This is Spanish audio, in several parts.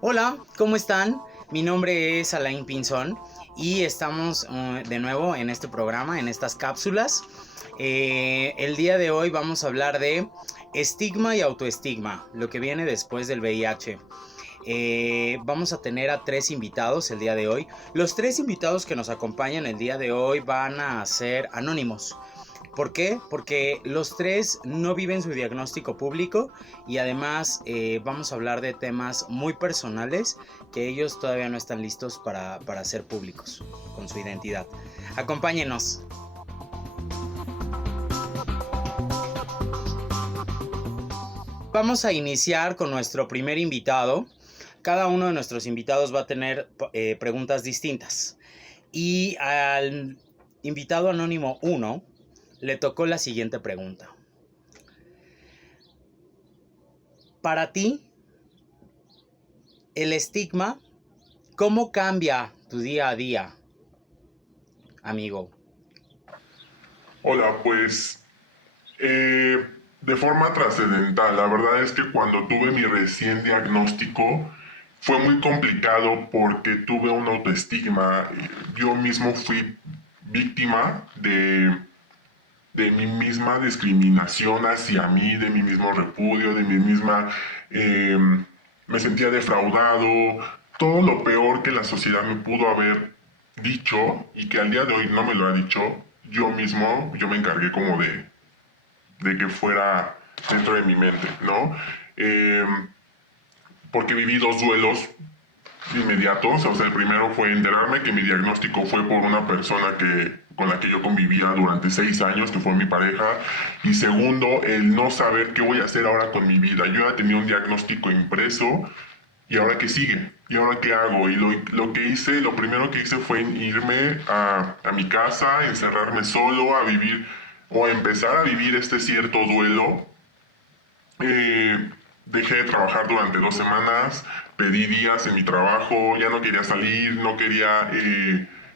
Hola, ¿cómo están? Mi nombre es Alain Pinzón y estamos de nuevo en este programa, en estas cápsulas. El día de hoy vamos a hablar de estigma y autoestigma, lo que viene después del VIH. Vamos a tener a tres invitados el día de hoy. Los tres invitados que nos acompañan el día de hoy van a ser anónimos. ¿Por qué? Porque los tres no viven su diagnóstico público y además vamos a hablar de temas muy personales que ellos todavía no están listos para ser públicos con su identidad. Acompáñenos. Vamos a iniciar con nuestro primer invitado. Cada uno de nuestros invitados va a tener preguntas distintas. Y al invitado anónimo 1 le tocó la siguiente pregunta. Para ti, el estigma, ¿cómo cambia tu día a día, amigo? Hola, pues de forma trascendental. La verdad es que cuando tuve mi recién diagnóstico fue muy complicado porque tuve un autoestigma. Yo mismo fui víctima de mi misma discriminación hacia mí, de mi mismo repudio, de mi misma... eh, me sentía defraudado. Todo lo peor que la sociedad me pudo haber dicho y que al día de hoy no me lo ha dicho, yo me encargué como de que fuera dentro de mi mente, ¿no? Eh, Porque viví dos duelos inmediatos. O sea, el primero fue enterarme que mi diagnóstico fue por una persona con la que yo convivía durante 6 años, que fue mi pareja. Y segundo, el no saber qué voy a hacer ahora con mi vida. Yo ya tenía un diagnóstico impreso. ¿Y ahora qué sigue? ¿Y ahora qué hago? Y lo primero que hice fue irme a mi casa, encerrarme solo, a vivir o a empezar a vivir este cierto duelo. Dejé de trabajar durante 2 semanas, pedí días en mi trabajo, ya no quería salir, no quería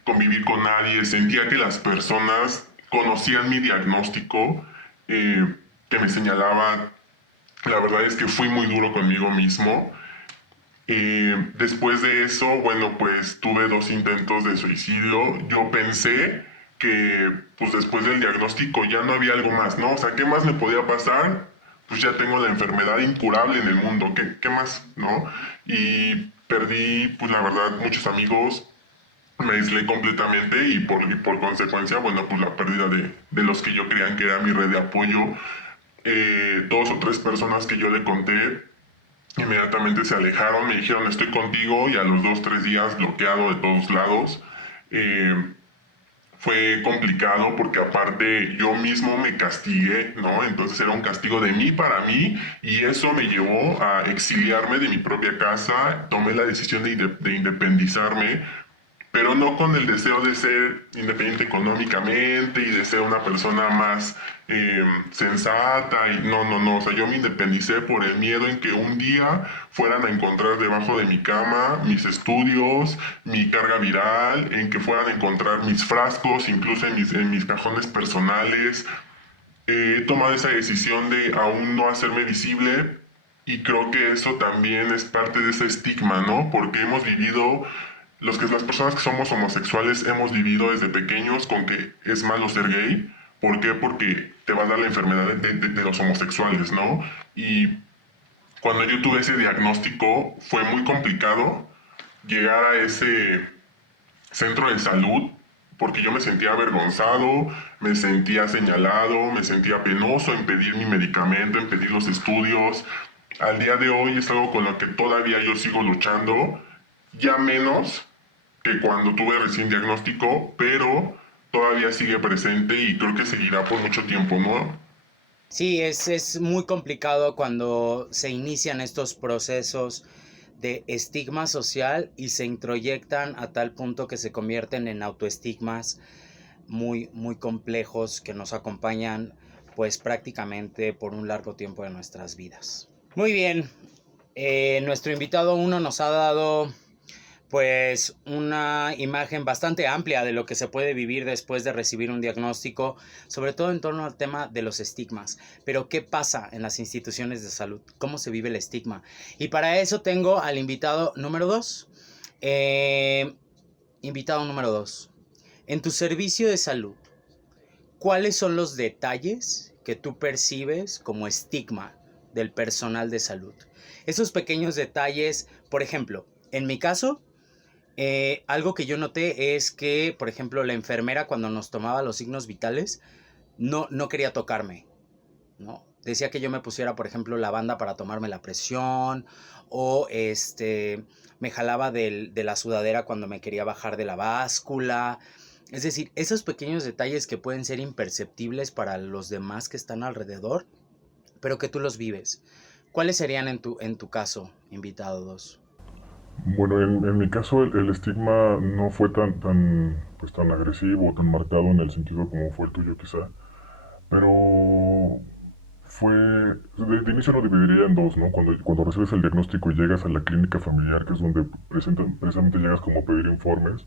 convivir con nadie, sentía que las personas conocían mi diagnóstico, que me señalaban. La verdad es que fui muy duro conmigo mismo. Después de eso, bueno, pues tuve 2 intentos de suicidio. Yo pensé que, pues después del diagnóstico ya no había algo más, ¿no? O sea, ¿qué más me podía pasar? Pues ya tengo la enfermedad incurable en el mundo, ¿qué más, no? Y perdí, pues la verdad, muchos amigos, me aislé completamente y por consecuencia, bueno, pues la pérdida de los que yo creían que era mi red de apoyo. 2 o 3 personas que yo le conté inmediatamente se alejaron, me dijeron estoy contigo y a los 2 o 3 días bloqueado de todos lados. Eh, Fue complicado porque aparte yo mismo me castigué, ¿no? Entonces era un castigo de mí para mí y eso me llevó a exiliarme de mi propia casa, tomé la decisión de independizarme, pero no con el deseo de ser independiente económicamente y de ser una persona más sensata. Y no, no, no, o sea, yo me independicé por el miedo en que un día fueran a encontrar debajo de mi cama mis estudios, mi carga viral, en que fueran a encontrar mis frascos, incluso en mis cajones personales. He tomado esa decisión de aún no hacerme visible y creo que eso también es parte de ese estigma, ¿no? Porque hemos vivido, las personas que somos homosexuales hemos vivido desde pequeños con que es malo ser gay. ¿Por qué? Porque te va a dar la enfermedad de los homosexuales, ¿no? Y cuando yo tuve ese diagnóstico fue muy complicado llegar a ese centro de salud porque yo me sentía avergonzado, me sentía señalado, me sentía penoso en pedir mi medicamento, en pedir los estudios. Al día de hoy es algo con lo que todavía yo sigo luchando, ya menos que cuando tuve recién diagnóstico, pero todavía sigue presente y creo que seguirá por mucho tiempo, ¿no? Sí, es muy complicado cuando se inician estos procesos de estigma social y se introyectan a tal punto que se convierten en autoestigmas muy, muy complejos que nos acompañan pues prácticamente por un largo tiempo de nuestras vidas. Muy bien, nuestro invitado uno nos ha dado pues una imagen bastante amplia de lo que se puede vivir después de recibir un diagnóstico, sobre todo en torno al tema de los estigmas. Pero ¿qué pasa en las instituciones de salud? ¿Cómo se vive el estigma? Y para eso tengo al invitado número 2. Invitado número 2. En tu servicio de salud, ¿cuáles son los detalles que tú percibes como estigma del personal de salud? Esos pequeños detalles, por ejemplo, en mi caso, algo que yo noté es que, por ejemplo, la enfermera cuando nos tomaba los signos vitales no quería tocarme, ¿no? Decía que yo me pusiera, por ejemplo, la banda para tomarme la presión o me jalaba de la sudadera cuando me quería bajar de la báscula. Es decir, esos pequeños detalles que pueden ser imperceptibles para los demás que están alrededor, pero que tú los vives. ¿Cuáles serían en tu caso, invitado 2? Bueno, en mi caso el estigma no fue pues, tan agresivo o tan marcado en el sentido como fue el tuyo quizá, pero fue, de inicio lo dividiría en dos, ¿no? Cuando recibes el diagnóstico y llegas a la clínica familiar, que es donde precisamente llegas como a pedir informes,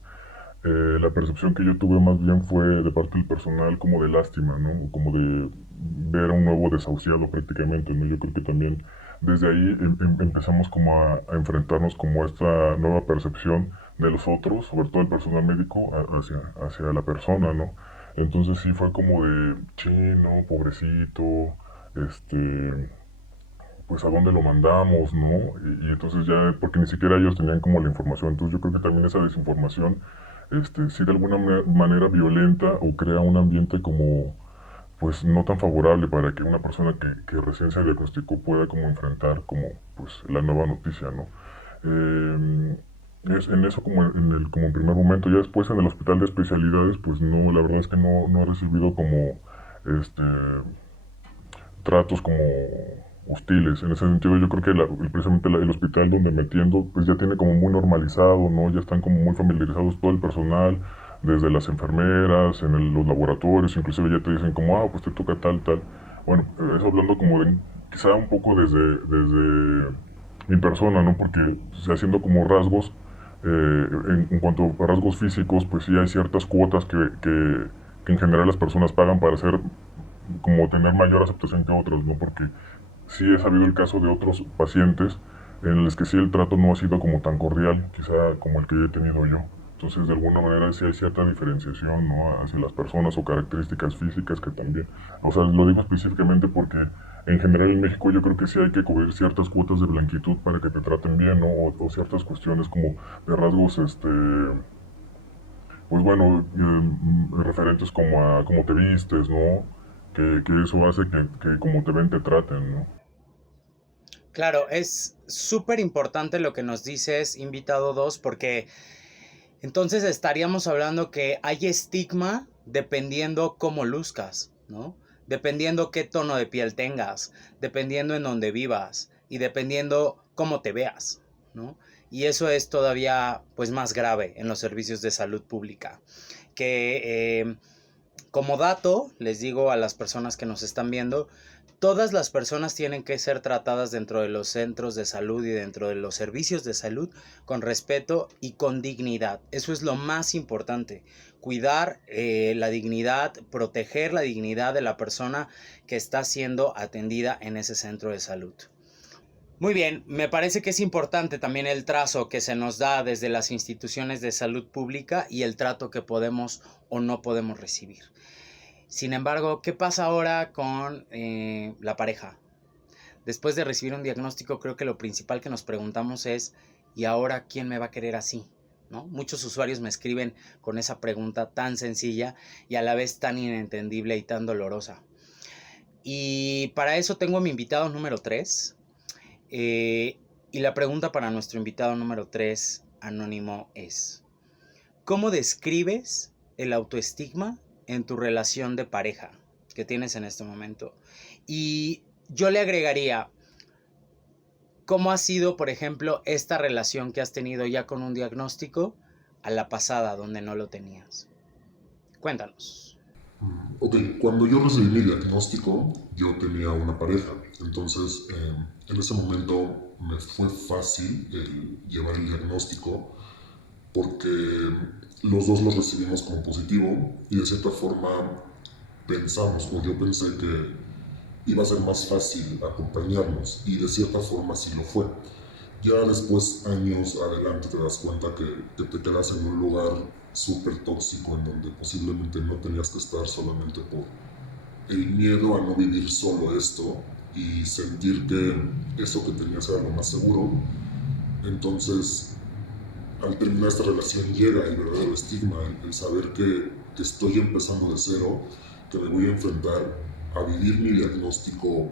la percepción que yo tuve más bien fue de parte del personal como de lástima, ¿no? Como de ver a un nuevo desahuciado prácticamente, ¿no? Yo creo que también desde ahí empezamos como a enfrentarnos como a esta nueva percepción de los otros, sobre todo el personal médico, hacia la persona, ¿no? Entonces sí fue como de, chino, pobrecito, este, pues a dónde lo mandamos, ¿no? Y entonces ya, porque ni siquiera ellos tenían como la información, entonces yo creo que también esa desinformación, sí de alguna manera violenta o crea un ambiente como, pues no tan favorable para que una persona que recién se diagnosticó pueda como enfrentar como, pues la nueva noticia, ¿no? Es en eso como en primer momento, ya después en el hospital de especialidades, pues no, la verdad es que no he recibido como, este, tratos como hostiles. En ese sentido yo creo que precisamente el hospital donde me atiendo pues ya tiene como muy normalizado, ¿no? Ya están como muy familiarizados todo el personal, desde las enfermeras, los laboratorios, inclusive ya te dicen como, pues te toca tal, tal. Bueno, eso hablando como de quizá un poco desde mi persona, ¿no? Porque haciendo como rasgos, en cuanto a rasgos físicos, pues sí hay ciertas cuotas que en general las personas pagan para hacer como tener mayor aceptación que otros, ¿no? Porque sí he sabido el caso de otros pacientes en los que sí el trato no ha sido como tan cordial, quizá como el que he tenido yo. Entonces, de alguna manera sí hay cierta diferenciación, ¿no? Hacia las personas o características físicas que también. O sea, lo digo específicamente porque en general en México yo creo que sí hay que cubrir ciertas cuotas de blanquitud para que te traten bien, ¿no? O ciertas cuestiones como de rasgos, pues bueno, referentes como a cómo te vistes, ¿no? Que eso hace que como te ven te traten, ¿no? Claro, es súper importante lo que nos dices, invitado 2, porque entonces estaríamos hablando que hay estigma dependiendo cómo luzcas, ¿no? Dependiendo qué tono de piel tengas, dependiendo en dónde vivas y dependiendo cómo te veas, ¿no? Y eso es todavía pues más grave en los servicios de salud pública. Que como dato, les digo a las personas que nos están viendo, todas las personas tienen que ser tratadas dentro de los centros de salud y dentro de los servicios de salud con respeto y con dignidad. Eso es lo más importante. Cuidar la dignidad, proteger la dignidad de la persona que está siendo atendida en ese centro de salud. Muy bien, me parece que es importante también el trazo que se nos da desde las instituciones de salud pública y el trato que podemos o no podemos recibir. Sin embargo, ¿qué pasa ahora con la pareja? Después de recibir un diagnóstico, creo que lo principal que nos preguntamos es, ¿y ahora quién me va a querer así? ¿No? Muchos usuarios me escriben con esa pregunta tan sencilla y a la vez tan inentendible y tan dolorosa. Y para eso tengo a mi invitado número 3. Y la pregunta para nuestro invitado número 3, anónimo, es: ¿cómo describes el autoestigma en tu relación de pareja que tienes en este momento? Y yo le agregaría, ¿cómo ha sido, por ejemplo, esta relación que has tenido ya con un diagnóstico a la pasada donde no lo tenías? Cuéntanos. Ok, cuando yo recibí mi diagnóstico, yo tenía una pareja. Entonces, en ese momento me fue fácil llevar el diagnóstico porque los dos lo recibimos como positivo y de cierta forma pensamos, o yo pensé que iba a ser más fácil acompañarnos y de cierta forma sí lo fue. Ya después, años adelante, te das cuenta que te quedas en un lugar súper tóxico en donde posiblemente no tenías que estar solamente por el miedo a no vivir solo esto y sentir que eso que tenías era lo más seguro. Entonces, al terminar esta relación llega el verdadero estigma, el saber que estoy empezando de cero, que me voy a enfrentar a vivir mi diagnóstico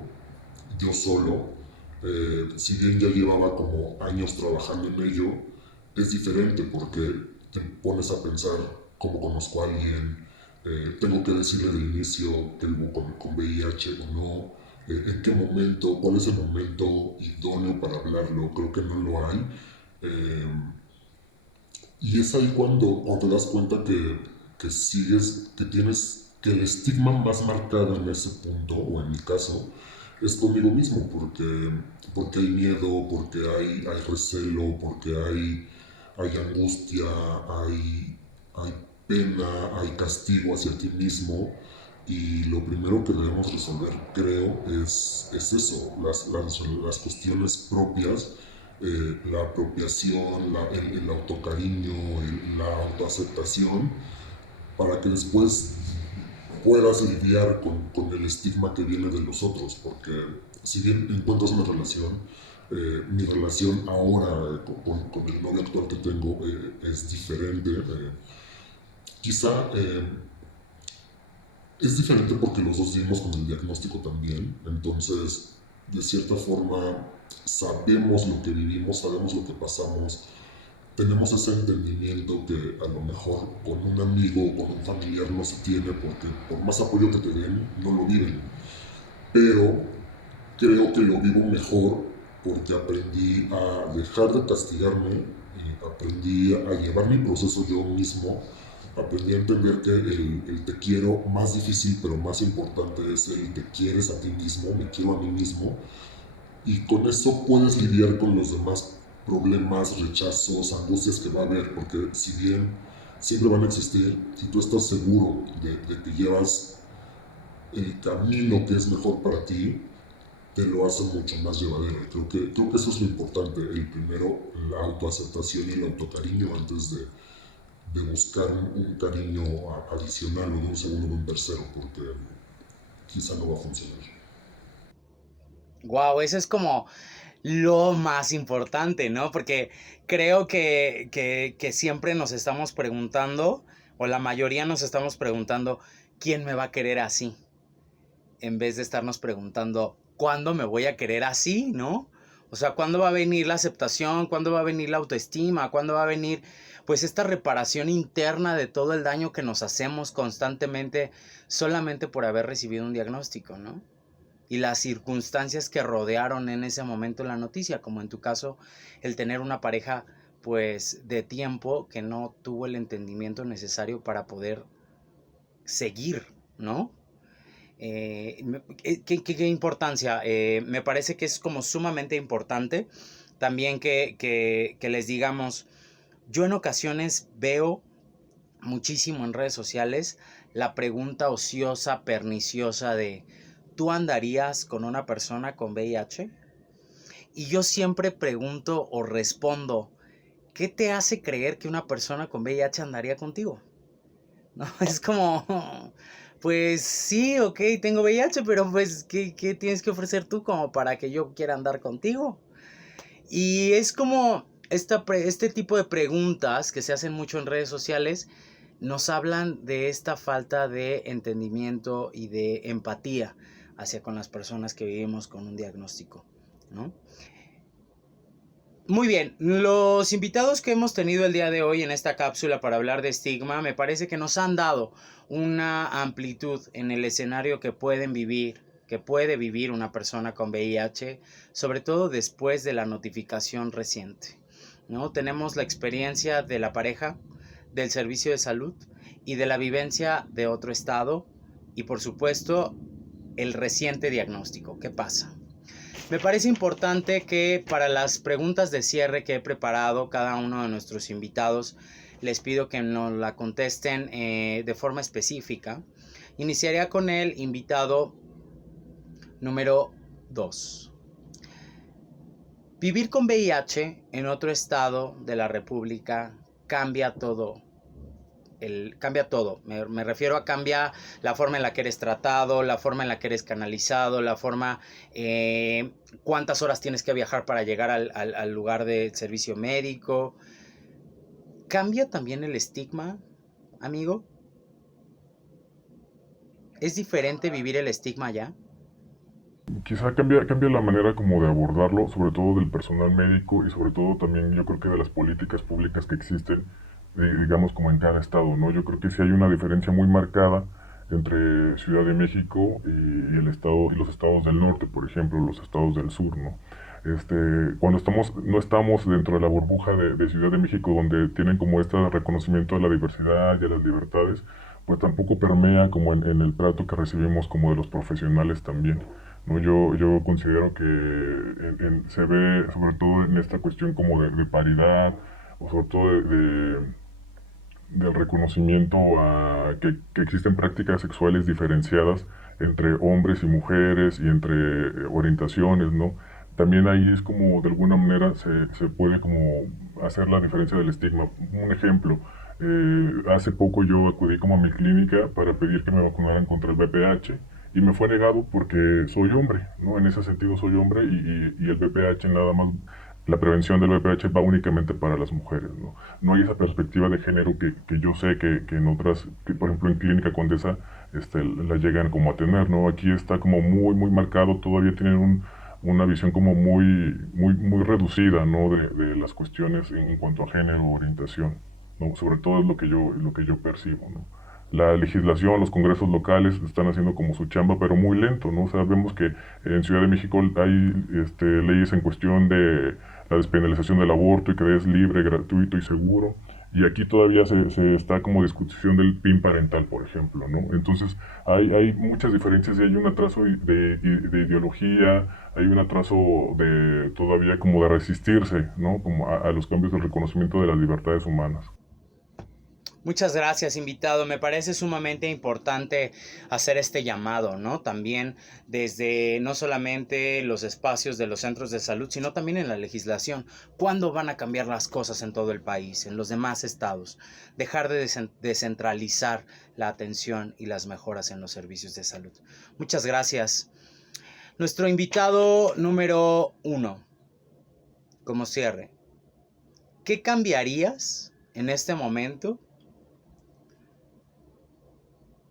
yo solo. Si bien ya llevaba como años trabajando en ello, es diferente porque te pones a pensar cómo conozco a alguien, tengo que decirle de inicio que vivo con VIH o no, en qué momento, cuál es el momento idóneo para hablarlo, creo que no lo hay. Eh, y es ahí cuando te das cuenta que sigues, que tienes, que el estigma más marcado en ese punto, o en mi caso, es conmigo mismo, porque hay miedo, porque hay recelo, porque hay angustia, hay pena, hay castigo hacia ti mismo. Y lo primero que debemos resolver, creo, es eso, las cuestiones propias, la apropiación, el autocariño, la autoaceptación, para que después puedas lidiar con el estigma que viene de los otros, porque si bien encuentras una relación, mi relación ahora con el novio actual que tengo es diferente. Quizá es diferente porque los dos dimos con el diagnóstico también, entonces de cierta forma sabemos lo que vivimos, sabemos lo que pasamos, tenemos ese entendimiento que a lo mejor con un amigo o con un familiar no se tiene porque por más apoyo que te den, no lo viven. Pero creo que lo vivo mejor porque aprendí a dejar de castigarme, aprendí a llevar mi proceso yo mismo, aprendí a entender que el te quiero más difícil pero más importante es el te quieres a ti mismo, me quiero a mí mismo, y con eso puedes lidiar con los demás problemas, rechazos, angustias que va a haber, porque si bien siempre van a existir, si tú estás seguro de que llevas el camino que es mejor para ti, te lo hace mucho más llevadero. Creo que eso es lo importante, el primero, la autoaceptación y el autocariño antes de buscar un cariño adicional o de un segundo o de un tercero, porque quizá no va a funcionar. Wow, eso es como lo más importante, ¿no? Porque creo que siempre nos estamos preguntando, o la mayoría nos estamos preguntando, ¿quién me va a querer así? En vez de estarnos preguntando, ¿cuándo me voy a querer así, no? O sea, ¿cuándo va a venir la aceptación? ¿Cuándo va a venir la autoestima? ¿Cuándo va a venir, pues, esta reparación interna de todo el daño que nos hacemos constantemente solamente por haber recibido un diagnóstico, ¿no? Y las circunstancias que rodearon en ese momento la noticia, como en tu caso, el tener una pareja, pues, de tiempo que no tuvo el entendimiento necesario para poder seguir, ¿no? ¿Qué importancia? Me parece que es como sumamente importante también que les digamos, yo en ocasiones veo muchísimo en redes sociales la pregunta ociosa, perniciosa de, ¿tú andarías con una persona con VIH? Y yo siempre pregunto o respondo, ¿qué te hace creer que una persona con VIH andaría contigo? ¿No? Es como, pues sí, ok, tengo VIH, pero pues, ¿qué tienes que ofrecer tú como para que yo quiera andar contigo? Y es como este tipo de preguntas que se hacen mucho en redes sociales nos hablan de esta falta de entendimiento y de empatía hacia con las personas que vivimos con un diagnóstico, ¿no? Muy bien, los invitados que hemos tenido el día de hoy en esta cápsula para hablar de estigma me parece que nos han dado una amplitud en el escenario que puede vivir una persona con VIH, sobre todo después de la notificación reciente, ¿no? Tenemos la experiencia de la pareja, del servicio de salud y de la vivencia de otro estado y por supuesto el reciente diagnóstico. ¿Qué pasa? Me parece importante que para las preguntas de cierre que he preparado, cada uno de nuestros invitados, les pido que nos la contesten de forma específica. Iniciaría con el invitado número 2. Vivir con VIH en otro estado de la República cambia todo. Cambia todo. Me refiero a cambia la forma en la que eres tratado, la forma en la que eres canalizado, la forma, cuántas horas tienes que viajar para llegar al lugar de servicio médico. ¿Cambia también el estigma, amigo? ¿Es diferente vivir el estigma allá? Quizá cambia la manera como de abordarlo, sobre todo del personal médico y sobre todo también yo creo que de las políticas públicas que existen, digamos como en cada estado, ¿no? Yo creo que sí hay una diferencia muy marcada entre Ciudad de México y el estado y los estados del norte, por ejemplo, los estados del sur, ¿no? Cuando no estamos dentro de la burbuja de Ciudad de México donde tienen como este reconocimiento de la diversidad y de las libertades, pues tampoco permea como en el trato que recibimos como de los profesionales también, ¿no? Yo considero que se ve sobre todo en esta cuestión como de paridad o sobre todo del reconocimiento a que existen prácticas sexuales diferenciadas entre hombres y mujeres y entre orientaciones, ¿no? También ahí es como de alguna manera se puede como hacer la diferencia del estigma. Un ejemplo, hace poco yo acudí como a mi clínica para pedir que me vacunaran contra el VPH y me fue negado porque soy hombre, ¿no? En ese sentido soy hombre y el VPH nada más, la prevención del VPH va únicamente para las mujeres, ¿no? No hay esa perspectiva de género que yo sé que en otras, que por ejemplo en Clínica Condesa, la llegan como a tener, ¿no? Aquí está como muy marcado, todavía tienen una visión como muy reducida, ¿no? De las cuestiones en cuanto a género o orientación, ¿no? Sobre todo es lo que yo percibo, ¿no? La legislación, los congresos locales están haciendo como su chamba, pero muy lento, ¿no? O sea, vemos que en Ciudad de México hay leyes en cuestión de la despenalización del aborto y que es libre, gratuito y seguro. Y aquí todavía se está como discusión del PIN parental, por ejemplo, ¿no? Entonces hay muchas diferencias y hay un atraso de ideología, hay un atraso de todavía como de resistirse, ¿no? Como a los cambios del reconocimiento de las libertades humanas. Muchas gracias, invitado. Me parece sumamente importante hacer este llamado, ¿no? También desde no solamente los espacios de los centros de salud, sino también en la legislación. ¿Cuándo van a cambiar las cosas en todo el país, en los demás estados? Dejar de descentralizar la atención y las mejoras en los servicios de salud. Muchas gracias. Nuestro invitado número 1, como cierre. ¿Qué cambiarías en este momento?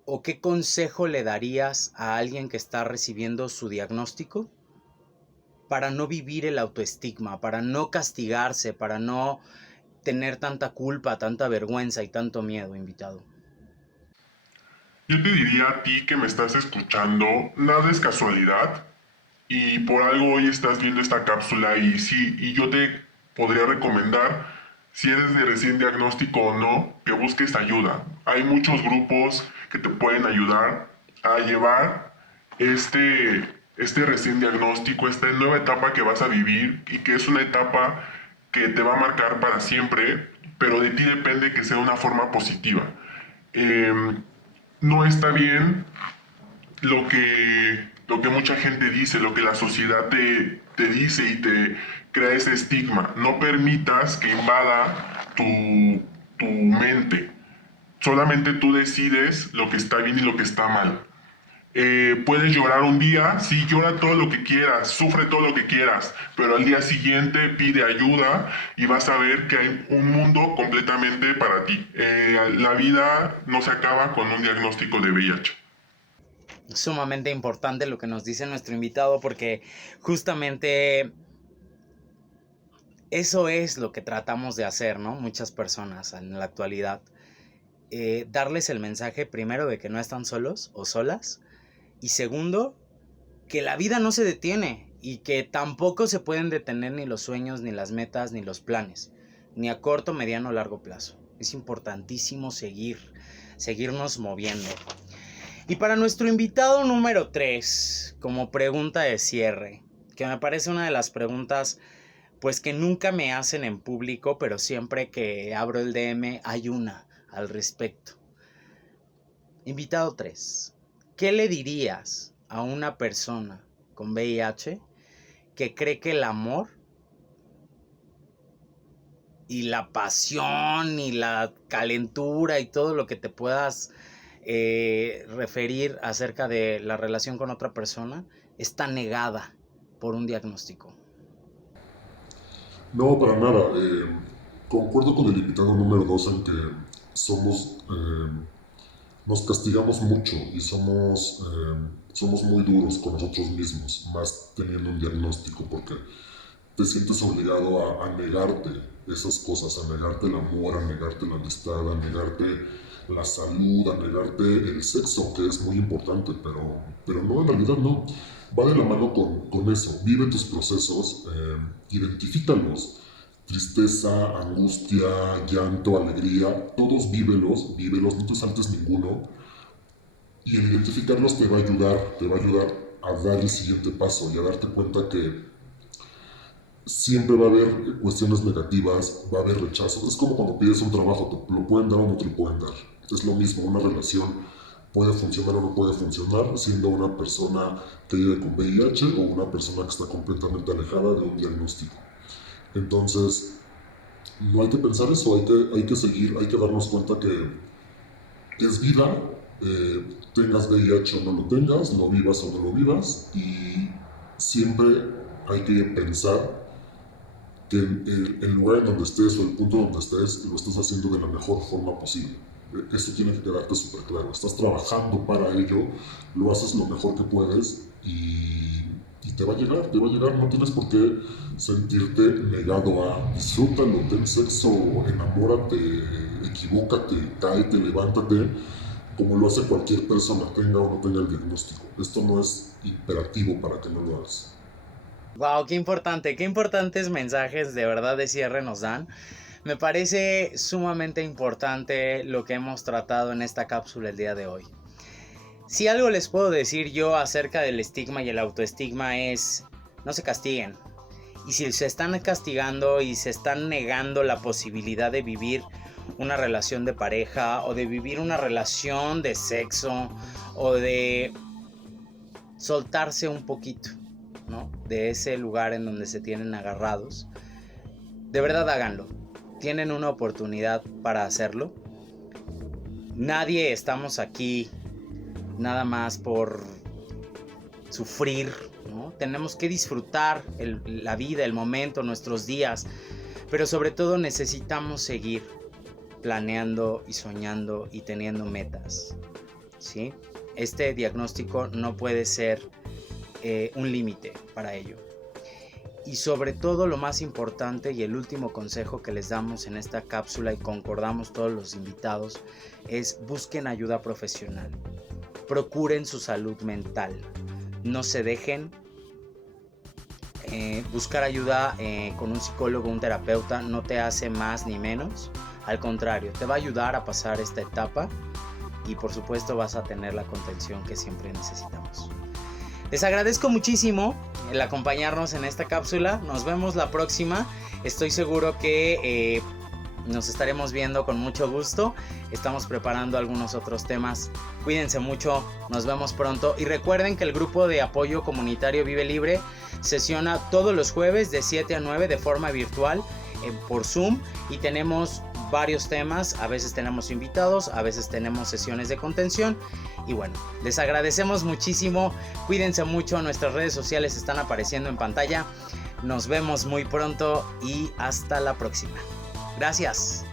¿O qué consejo le darías a alguien que está recibiendo su diagnóstico para no vivir el autoestigma, para no castigarse, para no tener tanta culpa, tanta vergüenza y tanto miedo, invitado? Yo te diría a ti que me estás escuchando, nada es casualidad y por algo hoy estás viendo esta cápsula y yo te podría recomendar, si eres de recién diagnóstico o no, que busques ayuda. Hay muchos grupos que te pueden ayudar a llevar este recién diagnóstico, esta nueva etapa que vas a vivir y que es una etapa que te va a marcar para siempre, pero de ti depende que sea de una forma positiva. No está bien lo que mucha gente dice, lo que la sociedad te dice y te crea ese estigma. No permitas que invada tu mente. Solamente tú decides lo que está bien y lo que está mal. Puedes llorar un día, sí, llora todo lo que quieras, sufre todo lo que quieras, pero al día siguiente pide ayuda y vas a ver que hay un mundo completamente para ti. La vida no se acaba con un diagnóstico de VIH. Sumamente importante lo que nos dice nuestro invitado, porque justamente eso es lo que tratamos de hacer, ¿no? Muchas personas en la actualidad. Darles el mensaje primero de que no están solos o solas, y segundo, que la vida no se detiene y que tampoco se pueden detener ni los sueños, ni las metas, ni los planes, ni a corto, mediano o largo plazo. Es importantísimo seguirnos moviendo. Y para nuestro invitado número 3, como pregunta de cierre, que me parece una de las preguntas pues que nunca me hacen en público, pero siempre que abro el DM hay una al respecto. Invitado 3. ¿Qué le dirías a una persona con VIH que cree que el amor y la pasión y la calentura y todo lo que te puedas referir acerca de la relación con otra persona está negada por un diagnóstico? No, para nada. Concuerdo con el invitado número 2 en que nos castigamos mucho y somos muy duros con nosotros mismos, más teniendo un diagnóstico, porque te sientes obligado a negarte esas cosas, a negarte el amor, a negarte la amistad, a negarte la salud, a negarte el sexo, que es muy importante, pero no, en realidad no. Va de la mano con eso. Vive tus procesos, identifícalos. Tristeza, angustia, llanto, alegría, todos vívelos, no te saltes ninguno. Y el identificarlos te va a ayudar a dar el siguiente paso y a darte cuenta que siempre va a haber cuestiones negativas, va a haber rechazos. Es como cuando pides un trabajo, te lo pueden dar o no te lo pueden dar. Es lo mismo, una relación puede funcionar o no puede funcionar siendo una persona que vive con VIH o una persona que está completamente alejada de un diagnóstico. Entonces, no hay que pensar eso, hay que seguir, hay que darnos cuenta que es vida, tengas VIH o no lo tengas, lo vivas o no lo vivas, y siempre hay que pensar que el lugar en donde estés o el punto donde estés lo estás haciendo de la mejor forma posible. Eso tiene que quedarte súper claro. Estás trabajando para ello, lo haces lo mejor que puedes y te va a llegar. No tienes por qué sentirte negado a disfrútalo, ten sexo, enamórate, equivócate, cáete, levántate, como lo hace cualquier persona, tenga o no tenga el diagnóstico. Esto no es imperativo para que no lo hagas. Wow, qué importantes mensajes de verdad de cierre nos dan. Me parece sumamente importante lo que hemos tratado en esta cápsula el día de hoy. Si algo les puedo decir yo acerca del estigma y el autoestigma es: no se castiguen. Y si se están castigando y se están negando la posibilidad de vivir una relación de pareja o de vivir una relación de sexo o de soltarse un poquito, ¿no?, de ese lugar en donde se tienen agarrados, de verdad háganlo. Tienen una oportunidad para hacerlo. Nadie estamos aquí nada más por sufrir, ¿no? Tenemos que disfrutar la vida, el momento, nuestros días, pero sobre todo necesitamos seguir planeando y soñando y teniendo metas, ¿sí? Este diagnóstico no puede ser un límite para ello. Y sobre todo, lo más importante y el último consejo que les damos en esta cápsula y concordamos todos los invitados es: busquen ayuda profesional, procuren su salud mental, no se dejen. Buscar ayuda con un psicólogo, un terapeuta no te hace más ni menos, al contrario, te va a ayudar a pasar esta etapa y por supuesto vas a tener la contención que siempre necesitamos. Les agradezco muchísimo el acompañarnos en esta cápsula. Nos vemos la próxima. Estoy seguro que nos estaremos viendo con mucho gusto. Estamos preparando algunos otros temas. Cuídense mucho. Nos vemos pronto. Y recuerden que el grupo de apoyo comunitario Vive Libre sesiona todos los jueves de 7 a 9 de forma virtual por Zoom. Y tenemos varios temas. A veces tenemos invitados, a veces tenemos sesiones de contención. Y bueno, les agradecemos muchísimo. Cuídense mucho. Nuestras redes sociales están apareciendo en pantalla. Nos vemos muy pronto y hasta la próxima. Gracias.